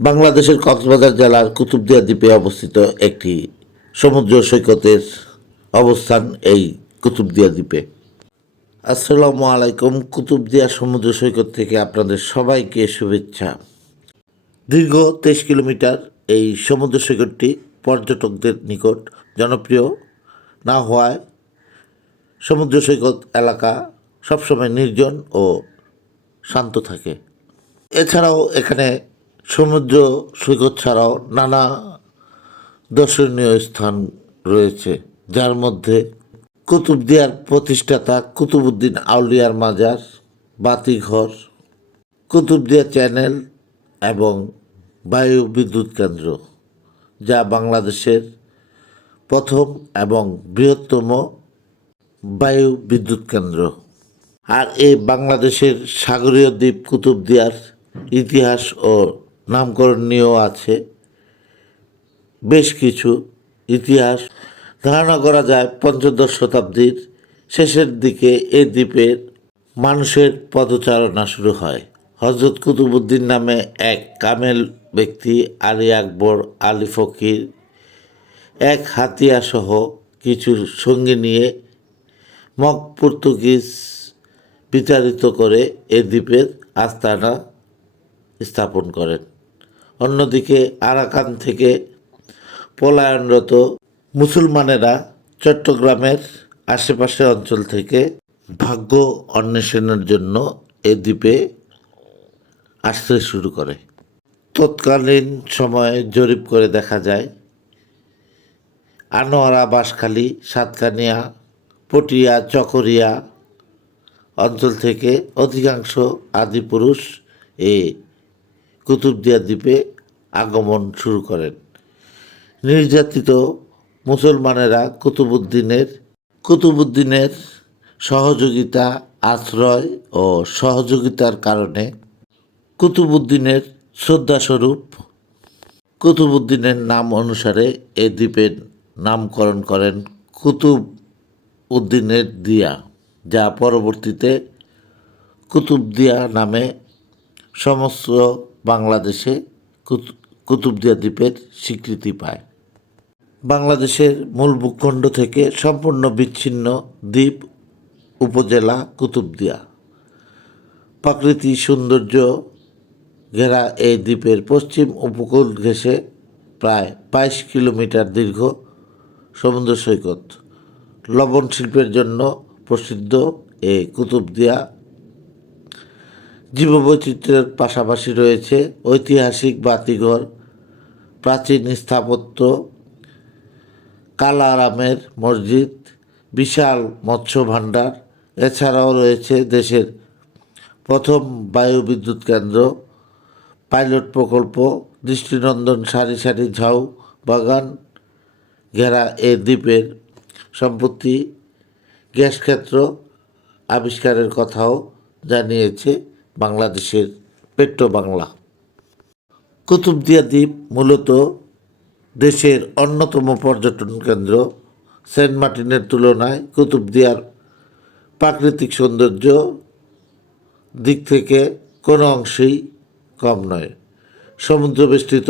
বাংলাদেশের কক্সবাজার জেলার কুতুবদিয়া দ্বীপে অবস্থিত একটি সমুদ্র সৈকতের অবস্থান এই কুতুবদিয়া দ্বীপে। আসসালামু আলাইকুম, কুতুবদিয়া সমুদ্র সৈকত থেকে আপনাদের সবাইকে শুভেচ্ছা। দীর্ঘ তেইশ কিলোমিটার এই সমুদ্র সৈকতটি পর্যটকদের নিকট জনপ্রিয় না হওয়ায় সমুদ্র সৈকত এলাকা সবসময় নির্জন ও শান্ত থাকে। এছাড়াও এখানে সমুদ্র সৈকত ছাড়াও নানা দর্শনীয় স্থান রয়েছে, যার মধ্যে কুতুবদিয়ার প্রতিষ্ঠাতা কুতুবুদ্দিন আউলিয়ার মাজার, বাতিঘর, কুতুবদিয়া চ্যানেল এবং বায়ু বিদ্যুৎ কেন্দ্র, যা বাংলাদেশের প্রথম এবং বৃহত্তম বায়ু বিদ্যুৎ কেন্দ্র। আর এই বাংলাদেশের সাগরীয় দ্বীপ কুতুবদিয়ার ইতিহাস ও নামকরণ নিয়েও আছে। বেশ কিছু ইতিহাস ধারণা করা যায় পঞ্চদশ শতাব্দীর শেষের দিকে এই দ্বীপের মানুষের পদচারণা শুরু হয়। হজরত কুতুবুদ্দিন নামে এক কামেল ব্যক্তি আলী আকবর আলী ফকির এক হাতিয়াসহ কিছু সঙ্গী নিয়ে মগ পর্তুগিজ বিতাড়িত করে এ দ্বীপের আস্তানা স্থাপন করেন। অন্যদিকে আরাকান থেকে পলায়নরত মুসলমানেরা চট্টগ্রামের আশেপাশের অঞ্চল থেকে ভাগ্য অন্বেষণের জন্য এ দ্বীপে আসতে শুরু করে। তৎকালীন সময়ে জরিপ করে দেখা যায়, আনোয়ারা, বাঁশখালী, সাতকানিয়া, পটিয়া, চকরিয়া অঞ্চল থেকে অধিকাংশ আদিপুরুষ এ কুতুবদিয়া দ্বীপে আগমন শুরু করেন। নির্যাতিত মুসলমানেরা কুতুবুদ্দিনের কুতুবুদ্দিনের সহযোগিতা, আশ্রয় ও সহযোগিতার কারণে কুতুবুদ্দিনের শ্রদ্ধাস্বরূপ কুতুবুদ্দিনের নাম অনুসারে এ দ্বীপের নামকরণ করেন কুতুব উদ্দিনের দিয়া, যা পরবর্তীতে কুতুবদিয়া নামে সমস্ত বাংলাদেশে কুতু- কুতুবদিয়া দ্বীপের স্বীকৃতি পায়। বাংলাদেশের মূল ভূখণ্ড থেকে সম্পূর্ণ বিচ্ছিন্ন দ্বীপ, উপজেলা কুতুবদিয়া প্রাকৃতিক সৌন্দর্য ঘেরা এই দ্বীপের পশ্চিম উপকূল ঘেঁষে প্রায় বাইশ কিলোমিটার দীর্ঘ সমুদ্র সৈকত। লবণ শিল্পের জন্য প্রসিদ্ধ এই কুতুবদিয়া জীববৈচিত্র্যের পাশাপাশি রয়েছে ঐতিহাসিক বাতিঘর, প্রাচীন স্থাপত্য কালারামের মসজিদ, বিশাল মৎস্য ভাণ্ডার। এছাড়াও রয়েছে দেশের প্রথম বায়ু বিদ্যুৎ কেন্দ্র, পাইলট প্রকল্প, দৃষ্টিনন্দন সারি সারি ঝাউ বাগান, ঘেরা এ দ্বীপের সম্পত্তি, গ্যাস ক্ষেত্র আবিষ্কারের কথাও জানিয়েছে বাংলাদেশের পেট্রো বাংলা কুতুবদিয়া দ্বীপ মূলত দেশের অন্যতম পর্যটন কেন্দ্র। সেন্ট মার্টিনের তুলনায় কুতুবদিয়ার প্রাকৃতিক সৌন্দর্য দিক থেকে কোনো অংশেই কম নয়। সমুদ্র বেষ্টিত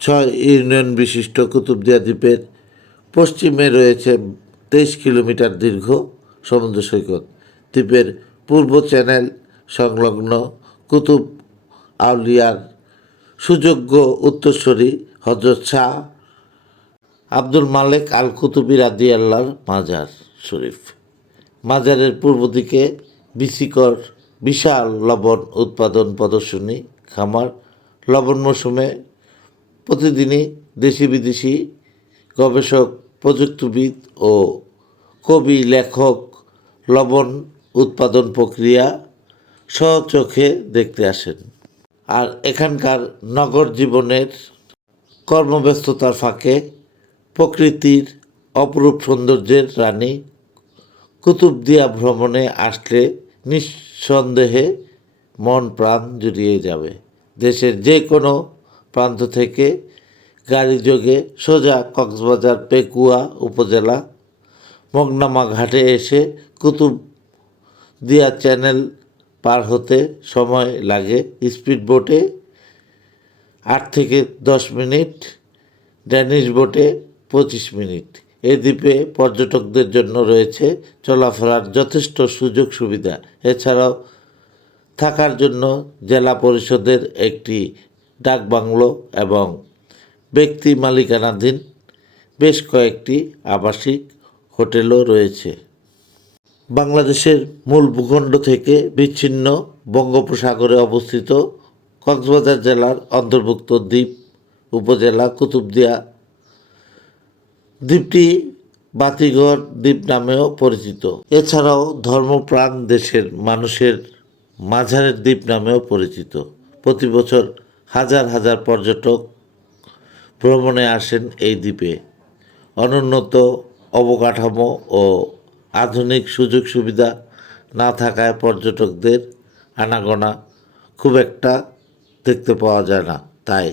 ছয় ইউনিয়ন বিশিষ্ট কুতুবদিয়া দ্বীপের পশ্চিমে রয়েছে তেইশ কিলোমিটার দীর্ঘ সমুদ্র সৈকত। দ্বীপের পূর্ব চ্যানেল সংলগ্ন কুতুব আউলিয়ার সুযোগ্য উত্তরস্বরী হজরত শাহ আব্দুল মালেক আল কুতুবি রাদি আল্লাহর মাজার শরীফ। মাজারের পূর্ব দিকে বিশিকর বিশাল লবণ উৎপাদন প্রদর্শনী, খামার, লবণ মৌসুমে প্রতিদিনই দেশি বিদেশি গবেষক, প্রযুক্তিবিদ ও কবি লেখক লবণ উৎপাদন প্রক্রিয়া সচোখে দেখতে আসেন। আর এখানকার নগর জীবনের কর্মব্যস্ততার ফাঁকে প্রকৃতির অপরূপ সৌন্দর্যের রানী কুতুবদিয়া ভ্রমণে আসলে নিঃসন্দেহে মন প্রাণ জুড়িয়ে যাবে। দেশের যে কোনো প্রান্ত থেকে গাড়ি যোগে সোজা কক্সবাজার পেকুয়া উপজেলা মগনামা ঘাটে এসে কুতুব দিয়া চ্যানেল পার হতে সময় লাগে। স্পিড বোটে আট থেকে দশ মিনিট, ড্যানিশ বোটে পঁচিশ মিনিট। এ দ্বীপে পর্যটকদের জন্য রয়েছে চলাফেরার যথেষ্ট সুযোগ সুবিধা। এছাড়াও থাকার জন্য জেলা পরিষদের একটি ডাকবাংলো এবং ব্যক্তি মালিকানাধীন বেশ কয়েকটি আবাসিক হোটেলও রয়েছে। বাংলাদেশের মূল ভূখণ্ড থেকে বিচ্ছিন্ন বঙ্গোপসাগরে অবস্থিত কক্সবাজার জেলার অন্তর্ভুক্ত দ্বীপ উপজেলা কুতুবদিয়া। দ্বীপটি বাতিঘর দ্বীপ নামেও পরিচিত। এছাড়াও ধর্মপ্রাণ দেশের মানুষের মাঝারের দ্বীপ নামেও পরিচিত। প্রতি বছর হাজার হাজার পর্যটক ভ্রমণে আসেন এই দ্বীপে। অনুন্নত অবকাঠামো ও আধুনিক সুযোগ সুবিধা না থাকায় পর্যটকদের আনাগোনা খুব একটা দেখতে পাওয়া যায় না। তাই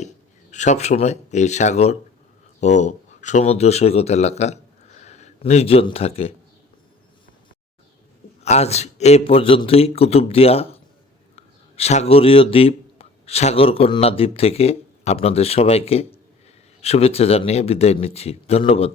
সবসময় এই সাগর ও সমুদ্র সৈকত এলাকা নির্জন থাকে। আজ এ পর্যন্তই। কুতুবদিয়া সাগরীয় দ্বীপ, সাগরকন্যা দ্বীপ থেকে আপনাদের সবাইকে শুভেচ্ছা জানিয়ে বিদায় নিচ্ছি। ধন্যবাদ।